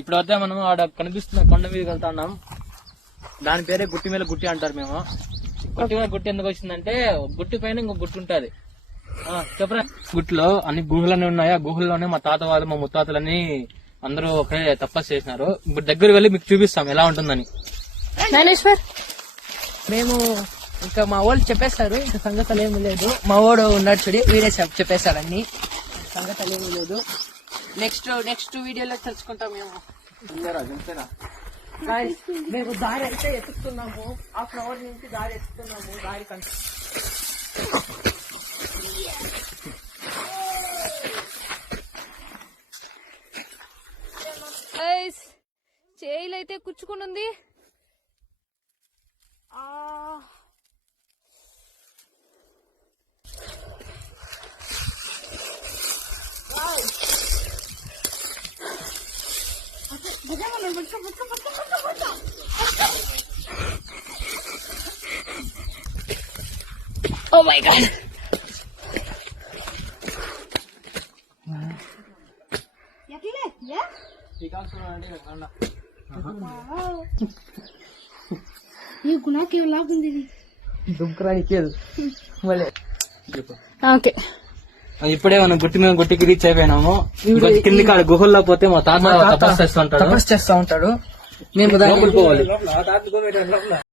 ఇప్పుడు వద్దా మనం ఆడ కనిపిస్తున్న కొండ మీదకి వెళ్తున్నాం. దాని పేరే గుట్టి మీద గుట్టి అంటారు మేము. గుట్టి మీద గుట్టి ఎందుకు వచ్చిందంటే గుట్టి పైన ఇంకో గుట్టి ఉంటది. చెప్పరా, గుట్టిలో అన్ని గుహలన్నీ ఉన్నాయి. ఆ గుహల్లోనే మా తాత వాళ్ళు మా ముత్తాతలని అందరూ ఒకే తపస్సు చేసినారు. ఇప్పుడు దగ్గర వెళ్ళి మీకు చూపిస్తాం ఎలా ఉంటుందని. జ్ఞానేశ్వర్, మేము ఇంకా మా వాళ్ళు చెప్పేస్తారు, ఇంకా సంగతులు ఏమి లేదు. మా వాడు ఉన్నాడు చూడి, వీడే చెప్పేశాడు అన్ని, సంగతులు ఏమి లేదు. నెక్స్ట్ వీడియోలో తెలుసుకుంటాం మేము. మేము దారి అయితే ఎత్తుకున్నాము, హాఫ్ అవర్ నుంచి దారి ఎత్తుకున్నాము. దారి చేయిలైతే కుచ్చుకుని ఉంది. Oh my god. ఇప్పుడే మనం గుట్టి మీద గుట్టికి రీచ్ అయిపోయినాము. కింది కాడ గుహల్లో పోతే మా తాత తపస్సు చేస్తూ ఉంటాడు. మేము పోవాలి.